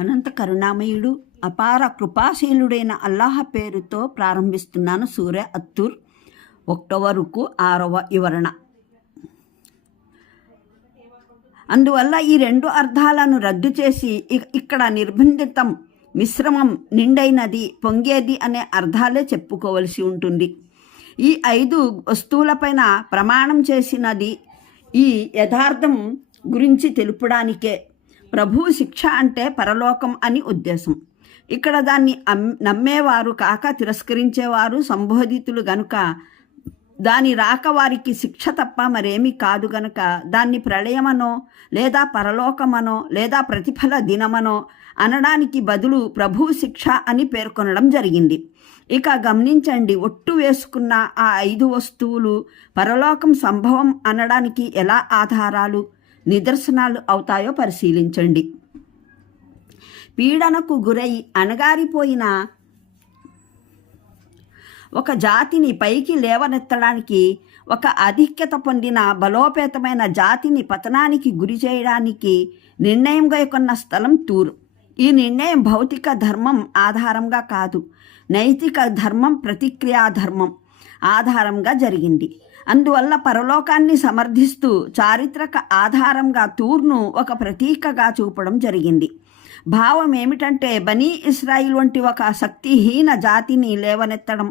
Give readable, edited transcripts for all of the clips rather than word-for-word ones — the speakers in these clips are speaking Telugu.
అనంత కరుణామయుడు అపార కృపాశీలుడైన అల్లాహ్ పేరుతో ప్రారంభిస్తున్నాను. సూర్య అత్తూర్ 1వ రుకు 6వ వివరణ. అందువల్ల ఈ 2 అర్థాలను రద్దు చేసి ఇక్కడ నిర్బంధితం, మిశ్రమం, నిండైనది, పొంగేది అనే అర్థాలే చెప్పుకోవలసి ఉంటుంది. ఈ 5 వస్తువులపైన ప్రమాణం చేసినది ఈ యథార్థం గురించి తెలుపడానికే. ప్రభు శిక్ష అంటే పరలోకం అని ఉద్దేశం. ఇక్కడ దాన్ని నమ్మేవారు కాక తిరస్కరించేవారు సంబోధితులు గనుక దాని రాక వారికి శిక్ష తప్ప మరేమీ కాదు గనుక దాన్ని ప్రళయమనో లేదా పరలోకమనో లేదా ప్రతిఫల దినమనో అనడానికి బదులు ప్రభు శిక్ష అని పేర్కొనడం జరిగింది. ఇక గమనించండి, ఒట్టు వేసుకున్న ఆ 5 వస్తువులు పరలోకం సంభవం అనడానికి ఎలా ఆధారాలు, నిదర్శనాలు అవుతాయో పరిశీలించండి. పీడనకు గురై అణగారిపోయిన ఒక జాతిని పైకి లేవనెత్తడానికి, ఒక ఆధిక్యత పొందిన బలోపేతమైన జాతిని పతనానికి గురి చేయడానికి నిర్ణయంగా కొన్న స్థలం తూరు. ఈ నిర్ణయం భౌతిక ధర్మం ఆధారంగా కాదు, నైతిక ధర్మం, ప్రతిక్రియా ధర్మం ఆధారంగా జరిగింది. అందువల్ల పరలోకాన్ని సమర్థిస్తూ చారిత్రక ఆధారంగా తూర్ను ఒక ప్రతీకగా చూపడం జరిగింది. భావం ఏమిటంటే, బనీ ఇస్రాయిల్ వంటి ఒక శక్తిహీన జాతిని లేవనెత్తడం,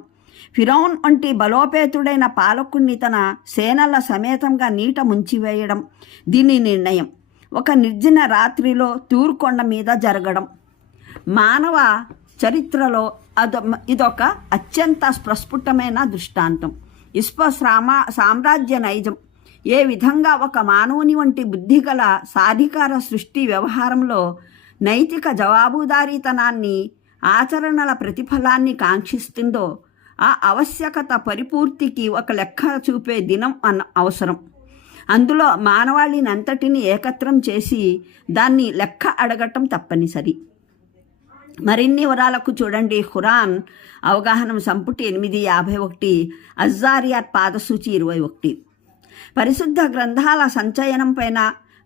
ఫిరౌన్ వంటి బలోపేతుడైన పాలకుణ్ణి తన సేనల సమేతంగా నీట ముంచివేయడం దీని నిర్ణయం. ఒక నిర్జన రాత్రిలో తూర్ కొండ మీద జరగడం మానవ చరిత్రలో ఇదొక అత్యంత ప్రస్ఫుటమైన దృష్టాంతం. సామ్రాజ్య నైజం ఏ విధంగా ఒక మానవుని వంటి బుద్ధిగల సాధికార సృష్టి వ్యవహారంలో నైతిక జవాబుదారీతనాన్ని, ఆచరణల ప్రతిఫలాన్ని కాంక్షిస్తుందో ఆ ఆవశ్యకత పరిపూర్తికి ఒక లెక్క చూపే దినం అవసరం. అందులో మానవాళినంతటిని ఏకత్రం చేసి దాన్ని లెక్క అడగటం తప్పనిసరి. మరిన్ని వివరాలకు చూడండి ఖురాన్ అవగాహన సంపుటి 851, అజ్జారియాత్ పాదసూచి 21. పరిశుద్ధ గ్రంథాల సంచయనం పైన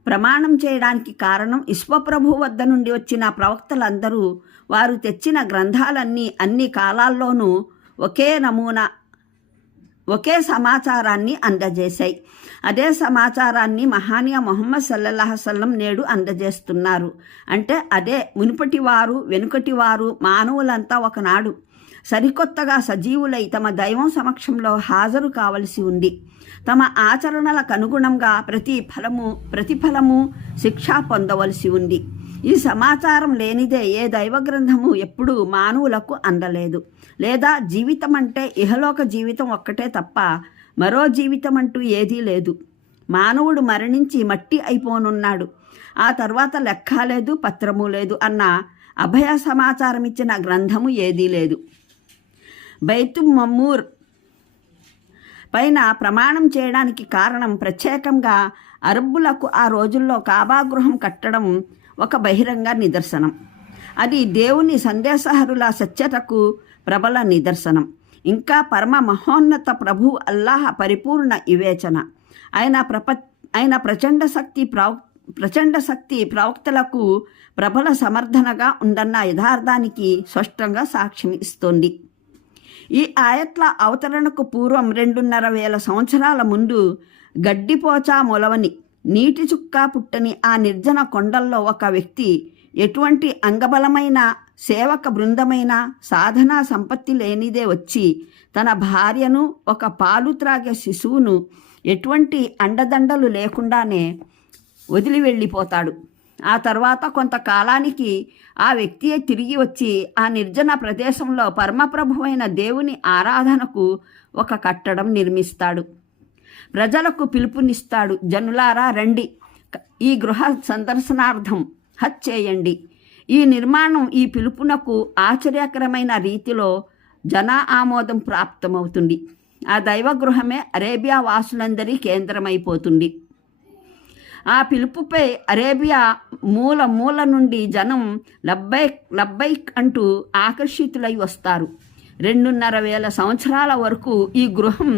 ప్రమాణం చేయడానికి కారణం, విశ్వప్రభు వద్ద నుండి వచ్చిన ప్రవక్తలందరూ వారు తెచ్చిన గ్రంథాలన్నీ అన్ని కాలాల్లోనూ ఒకే నమూనా, ఒకే సమాచారాన్ని అందజేశాయి. అదే సమాచారాన్ని మహానీయ ముహమ్మద్ సల్లల్లాహు అలైహి వసల్లం నేడు అందజేస్తున్నారు. అంటే అదే మునుపటి వారు, వెనుకటి వారు, మానవులంతా ఒకనాడు సరికొత్తగా సజీవులై తమ దైవం సమక్షంలో హాజరు కావలసి ఉంది. తమ ఆచరణలకు అనుగుణంగా ప్రతిఫలము శిక్ష పొందవలసి ఉంది. ఈ సమాచారం లేనిదే ఏ దైవ గ్రంథము ఎప్పుడూ మానవులకు అందలేదు. లేదా జీవితం అంటే ఇహలోక జీవితం ఒక్కటే తప్ప మరో జీవితం అంటూ ఏదీ లేదు. మానవుడు మరణించి మట్టి అయిపోనున్నాడు, ఆ తర్వాత లెక్క లేదు, పత్రము లేదు అన్న అభయ సమాచారం ఇచ్చిన గ్రంథము ఏదీ లేదు. బైతుల్ మమ్మూర్ పైన ప్రమాణం చేయడానికి కారణం, ప్రత్యేకంగా అరబ్బులకు ఆ రోజుల్లో కాబా గృహం కట్టడం ఒక బహిరంగ నిదర్శనం. అది దేవుని సందేశహరుల సత్యతకు ప్రబల నిదర్శనం. ఇంకా పరమ మహోన్నత ప్రభు అల్లాహ్ పరిపూర్ణ వివేచన. ఆయన ప్రచండ శక్తి ప్రవక్తలకు ప్రబల సమర్థనగా ఉందన్న యథార్థానికి స్పష్టంగా సాక్ష్యం ఇస్తోంది. ఈ ఆయత్ల అవతరణకు పూర్వం 2,500 సంవత్సరాల ముందు గడ్డిపోచా మొలవని, నీటి చుక్క పుట్టని ఆ నిర్జన కొండల్లో ఒక వ్యక్తి ఎటువంటి అంగబలమైన, సేవక బృందమైన, సాధనా సంపత్తి లేనిదే వచ్చి తన భార్యను, ఒక పాలు త్రాగే శిశువును ఎటువంటి అండదండలు లేకుండానే వదిలి వెళ్ళిపోతాడు. ఆ తర్వాత కొంతకాలానికి ఆ వ్యక్తియే తిరిగి వచ్చి ఆ నిర్జన ప్రదేశంలో పరమప్రభువైన దేవుని ఆరాధనకు ఒక కట్టడం నిర్మిస్తాడు. ప్రజలకు పిలుపునిస్తాడు, జనులారా రండి, ఈ గృహ సందర్శనార్థం హజ్ చేయండి. ఈ నిర్మాణం ఈ పిలుపునకు ఆశ్చర్యకరమైన రీతిలో జన ఆమోదం ప్రాప్తమవుతుంది. ఆ దైవగృహమే అరేబియా వాసులందరి కేంద్రమైపోతుంది. ఆ పిలుపుపై అరేబియా మూల నుండి జనం లబ్బైక్ లబ్బైక్ అంటూ ఆకర్షితులై వస్తారు. 2,500 సంవత్సరాల వరకు ఈ గృహం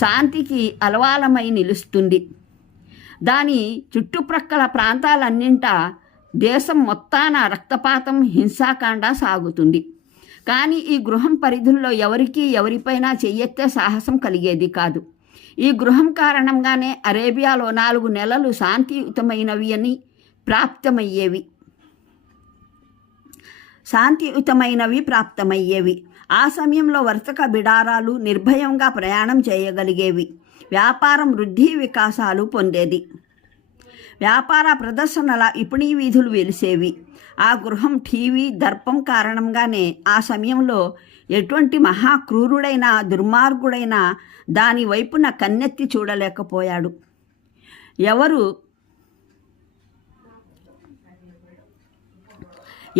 శాంతికి అలవాలమై నిలుస్తుంది. దాని చుట్టుప్రక్కల ప్రాంతాలన్నింటా దేశం మొత్తాన రక్తపాతం, హింసాకాండ సాగుతుంది. కానీ ఈ గృహం పరిధుల్లో ఎవరికీ ఎవరిపైనా చెయ్యెత్తే సాహసం కలిగేది కాదు. ఈ గృహం కారణంగానే అరేబియాలో 4 నెలలు శాంతియుతమైనవి అని ప్రాప్తమయ్యేవి. ఆ సమయంలో వర్తక బిడారాలు నిర్భయంగా ప్రయాణం చేయగలిగేవి. వ్యాపారం వృద్ధి వికాసాలు పొందేది. వ్యాపార ప్రదర్శనల విపణీ వీధులు వెలిసేవి. ఆ గృహం టీవీ దర్పం కారణంగానే ఆ సమయంలో ఎటువంటి మహాక్రూరుడైన దుర్మార్గుడైనా దాని వైపున కన్నెత్తి చూడలేకపోయాడు.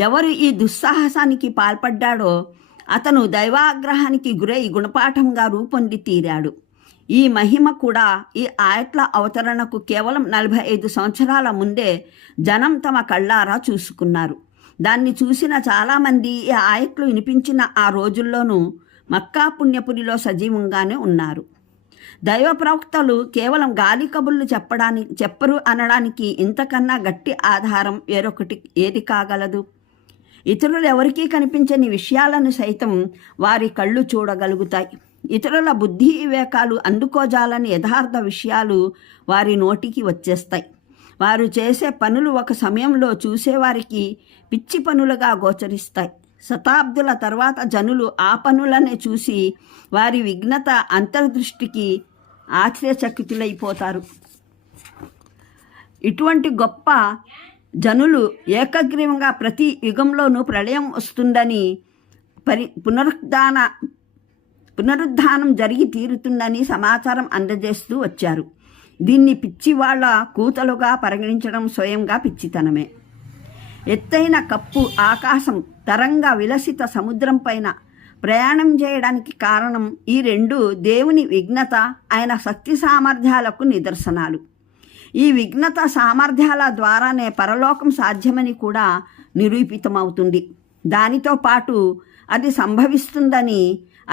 ఎవరు ఈ దుస్సాహసానికి పాల్పడ్డాడో అతను దైవాగ్రహానికి గురై గుణపాఠంగా రూపొంది తీరాడు. ఈ మహిమ కూడా ఈ ఆయట్ల అవతరణకు కేవలం 45 సంవత్సరాల ముందే జనం తమ కళ్ళారా చూసుకున్నారు. దాన్ని చూసిన చాలామంది ఈ ఆయట్లు వినిపించిన ఆ రోజుల్లోనూ మక్కా పుణ్యపురిలో సజీవంగానే ఉన్నారు. దైవ ప్రవక్తలు కేవలం గాలి కబుర్లు చెప్పరు అనడానికి ఇంతకన్నా గట్టి ఆధారం వేరొకటి ఏది కాగలదు? ఇతరులు ఎవరికీ కనిపించని విషయాలను సైతం వారి కళ్ళు చూడగలుగుతాయి. ఇతరుల బుద్ధి వివేకాలు అందుకోజాలని యథార్థ విషయాలు వారి నోటికి వచ్చేస్తాయి. వారు చేసే పనులు ఒక సమయంలో చూసేవారికి పిచ్చి పనులుగా గోచరిస్తాయి. శతాబ్దుల తర్వాత జనులు ఆ పనులనే చూసి వారి విఘ్నత అంతర్దృష్టికి ఆశ్చర్యచకితులైపోతారు. ఇటువంటి గొప్ప జనులు ఏకగ్రీవంగా ప్రతి యుగంలోనూ ప్రళయం వస్తుందని, పునరుద్ధానం జరిగి తీరుతుందని సమాచారం అందజేస్తూ వచ్చారు. దీన్ని పిచ్చివాళ్ల కూతలుగా పరిగణించడం స్వయంగా పిచ్చితనమే. ఎత్తైన కప్పు ఆకాశం, తరంగ విలసిత సముద్రం పైన ప్రయాణం చేయడానికి కారణం ఈ రెండు దేవుని విఘ్నత, ఆయన శక్తి సామర్థ్యాలకు నిదర్శనాలు. ఈ విఘ్నత సామర్థ్యాల ద్వారానే పరలోకం సాధ్యమని కూడా నిరూపితమవుతుంది. దానితో పాటు అది సంభవిస్తుందని,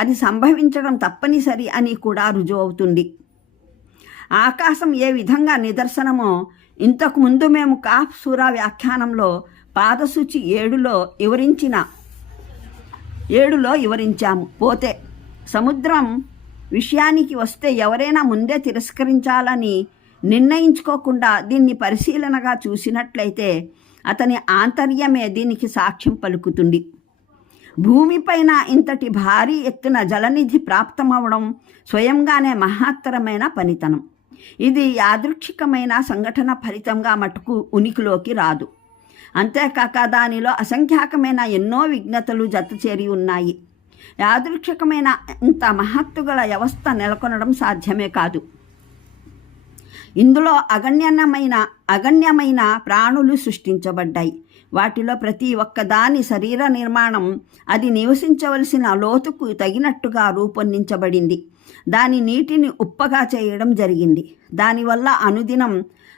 అది సంభవించడం తప్పనిసరి అని కూడా రుజువవుతుంది. ఆకాశం ఏ విధంగా నిదర్శనమో ఇంతకుముందు మేము కాఫ్ సూరా వ్యాఖ్యానంలో పాదసూచి 7లో వివరించాము. పోతే సముద్రం విషయానికి వస్తే ఎవరైనా ముందే తిరస్కరించాలని నిర్ణయించుకోకుండా దీన్ని పరిశీలనగా చూసినట్లయితే అతని ఆంతర్యమే దీనికి సాక్ష్యం పలుకుతుంది. భూమిపైన ఇంతటి భారీ ఎత్తున జలనిధి ప్రాప్తమవడం స్వయంగానే మహత్తరమైన పనితనం. ఇది యాదృచ్ఛికమైన సంఘటన ఫలితంగా మటుకు ఉనికిలోకి రాదు. అంతేకాక దానిలో అసంఖ్యాకమైన ఎన్నో విఘ్నతలు జతచేరి ఉన్నాయి. యాదృచ్ఛికమైన ఇంత మహత్తుగల వ్యవస్థ నెలకొనడం సాధ్యమే కాదు. ఇందులో అగణ్యమైన ప్రాణులు సృష్టించబడ్డాయి. వాటిలో ప్రతి ఒక్కదాని శరీర నిర్మాణం అది నివసించవలసిన లోతుకు తగినట్టుగా రూపొందించబడింది. దాని నీటిని ఉప్పగా చేయడం జరిగింది. దానివల్ల అనుదినం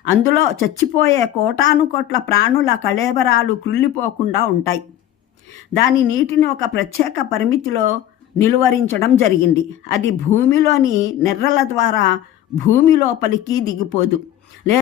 అందులో చచ్చిపోయే కోటానుకోట్ల ప్రాణుల కళేబరాలు కృళ్ళిపోకుండా ఉంటాయి. దాని నీటిని ఒక ప్రత్యేక పరిమితిలో నిలువరించడం జరిగింది. అది భూమిలోని నెర్రల ద్వారా భూమి లోపలికి దిగిపోదు.